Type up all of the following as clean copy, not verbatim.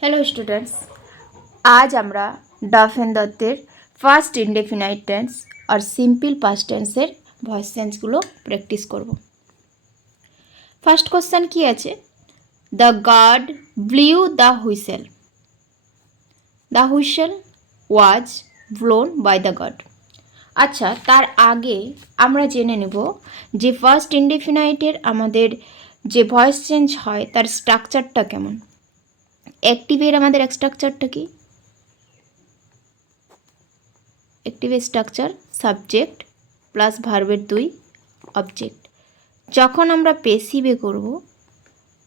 Hello students, আজ আমরা ডাফেন দত্তের ফার্স্ট ইনডেফিনাইট টেন্স আর সিম্পল পাস্ট টেন্সের ভয়েস চেঞ্জগুলো প্র্যাকটিস করব। ফার্স্ট কোশ্চেন কি আছে? The guard blew the whistle. The whistle was blown by the guard. আচ্ছা, তার আগে আমরা জেনে নেব যে ফার্স্ট ইনডেফিনাইটের আমাদের যে ভয়েস চেঞ্জ হয় তার স্ট্রাকচারটা কেমন। অ্যাক্টিভের আমাদের স্ট্রাকচারটা কি? অ্যাক্টিভের স্ট্রাকচার সাবজেক্ট প্লাস ভার্বের 2 অবজেক্ট। যখন আমরা পেসিভে করব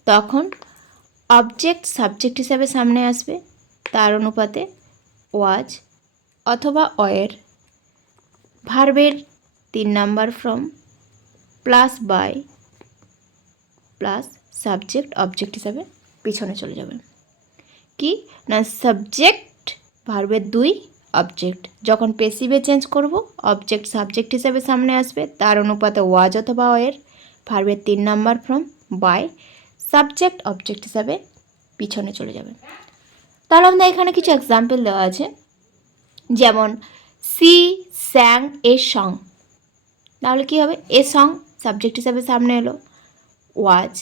তখন অবজেক্ট সাবজেক্ট হিসাবে সামনে আসবে, তার অনুপাতে ওয়াজ অথবা ওয়ের, ভার্বের 3 number form plus by plus subject object হিসাবে পিছনে চলে যাবে। কি না, সাবজেক্ট ভার্বের 2 অবজেক্ট। যখন পেসিভে চেঞ্জ করব অবজেক্ট সাবজেক্ট হিসেবে সামনে আসবে, তার অনুপাতে ওয়াজ অথবা ওয়ের, ভার্বের 3 number form by subject object হিসাবে পিছনে চলে যাবে। তাহলে আমাদের এখানে কিছু এক্সাম্পল দেওয়া আছে, যেমন সি স্যাং এ সং। তাহলে কী হবে? এ সং সাবজেক্ট হিসাবে সামনে এলো, was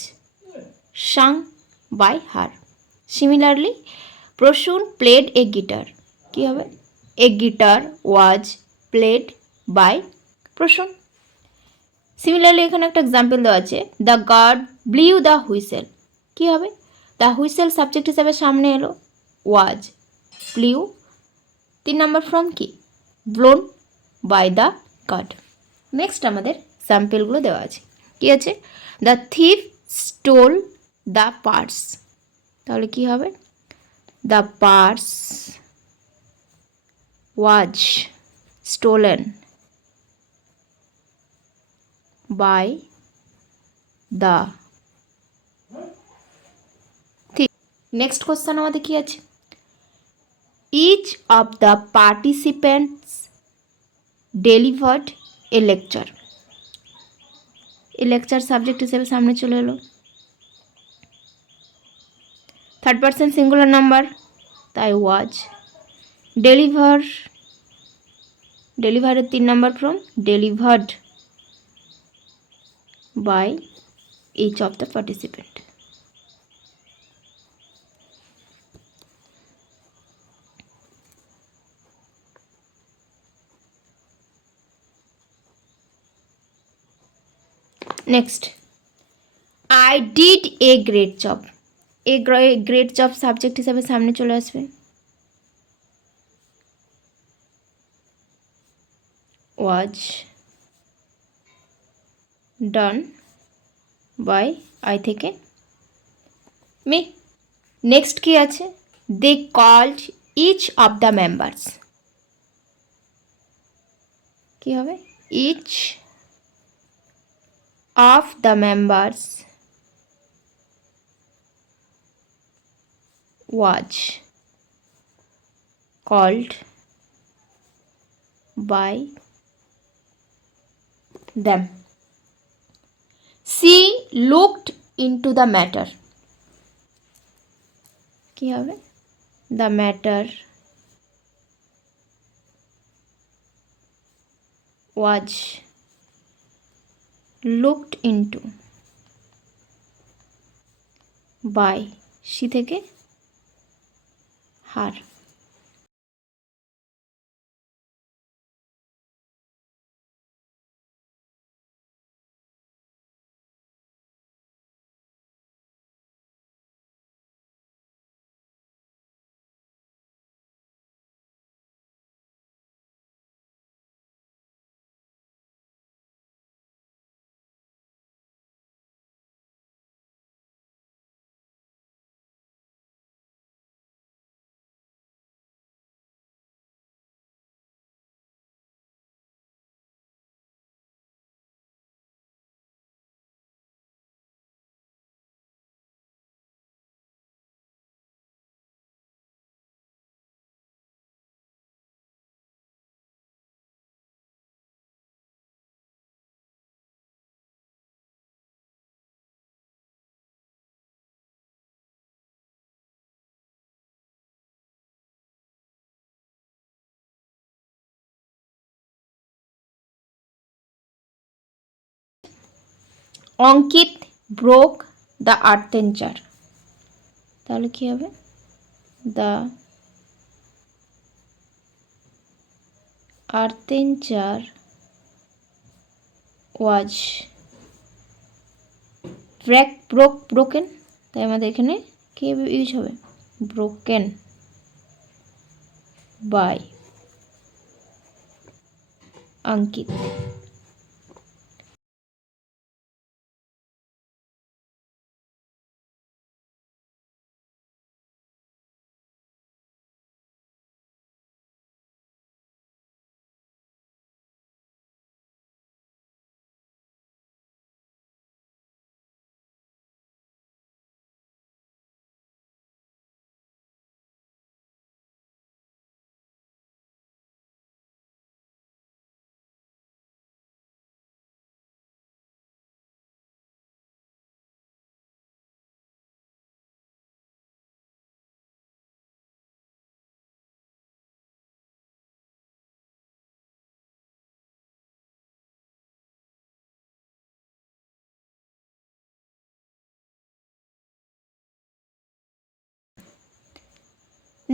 sung by her. Similarly Prasun played a guitar, কী হবে? A guitar was played by Prasun. Similarly এখানে একটা এক্সাম্পল দেওয়া আছে, the guard blew the whistle. কী হবে? দ্য হুইসেল সাবজেক্ট হিসাবে সামনে এলো, ওয়াজ ব্লিউ 3 নাম্বার ফ্রম কি blown by the guard. Next আমাদের স্যাম্পলগুলো দেওয়া আছে, কি আছে? The thief stole the purse. তাহলে কি হবে? The purse was stolen by the thief. Next question আমাদের কি আছে? Each of the participants delivered a lecture. A lecture subject হিসেবে সামনে চলে এলো, থার্ড পারসন সিঙ্গুলার নাম্বার, তাই ওয়াজ। ডেলিভারের 3 number form delivered by each of the participant. Next, I did a great job. A great job subject হিসাবে সামনে চলে আসবে, ওয়াজ ডান বাই আই থেকে মি। নেক্সট কি আছে? They called each of the members. কি হবে? Each of the members was called by them. She looked into the matter. কি হবে? The matter was looked into by she থেকে her. Ankit broke the earthen jar, তাহলে কি হবে? The earthen jar was broken, তাই আমাদের এখানে কি ইউজ হবে? ব্রোকেন বাই অঙ্কিত।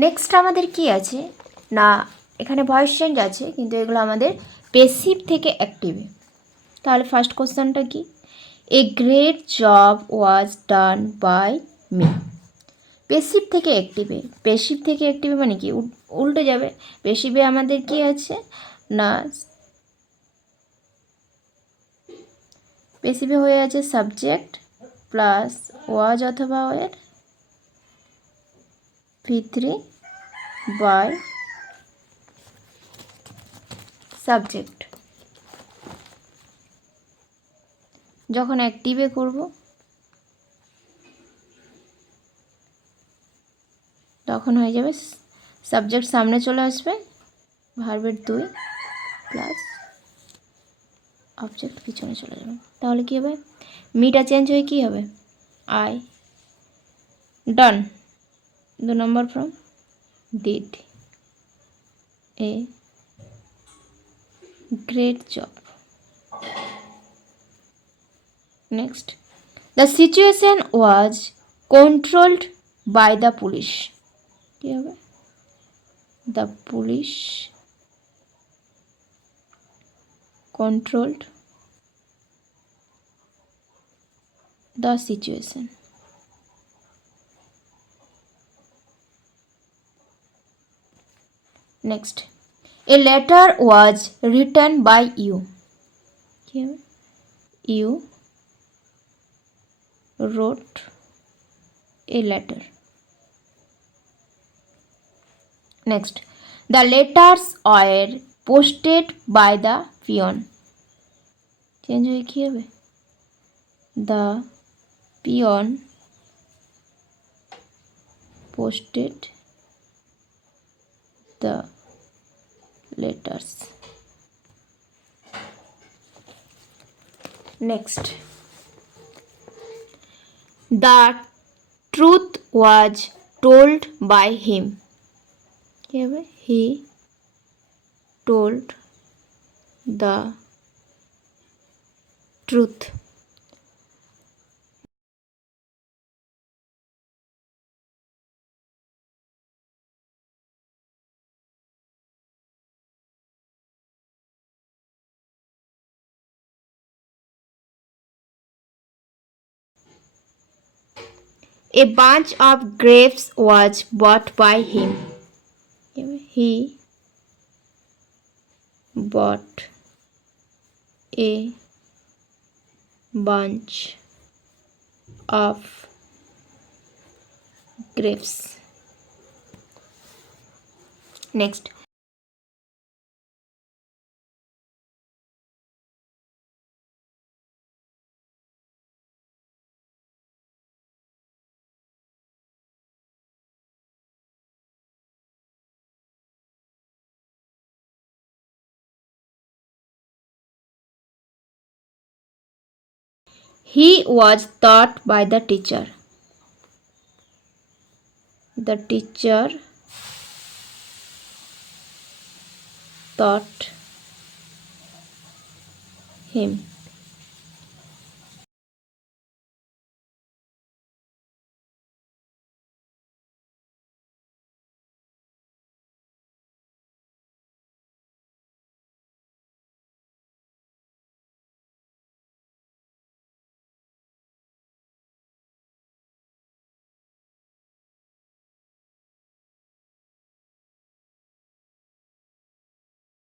নেক্সট আমাদের কি আছে না, এখানে ভয়েস চেঞ্জ আছে, কিন্তু এগুলো আমাদের পেসিভ থেকে অ্যাক্টিভে। তাহলে ফার্স্ট কোশ্চেনটা কি? A great job was done by me. Passive থেকে অ্যাক্টিভে, পেসিভ থেকে অ্যাক্টিভে মানে কি উল্টে যাবে। পেসিভে আমাদের কি আছে না, পেসিভে হয়ে আছে সাবজেক্ট প্লাস ওয়াজ অথবা ওয়ের V3 বাই সাবজেক্ট। যখন অ্যাক্টিভে করব তখন হয়ে যাবে সাবজেক্ট সামনে চলে আসবে, ভার্বের 2 প্লাস অবজেক্ট পিছনে চলে যাবে। তাহলে কী হবে? মিটা চেঞ্জ হয়ে কী হবে? I done 2 number from did a great job. Next, the situation was controlled by the police. কী হবে? The police controlled the situation. Next, a letter was written by you. You wrote a letter. Next, the letters were posted by the peon. Change হয়ে কি হবে? The peon posted the letters. Next, the truth was told by him. কি হবে? He told the truth. A bunch of grapes was bought by him. He bought a bunch of grapes. Next, he was taught by the teacher. The teacher taught him.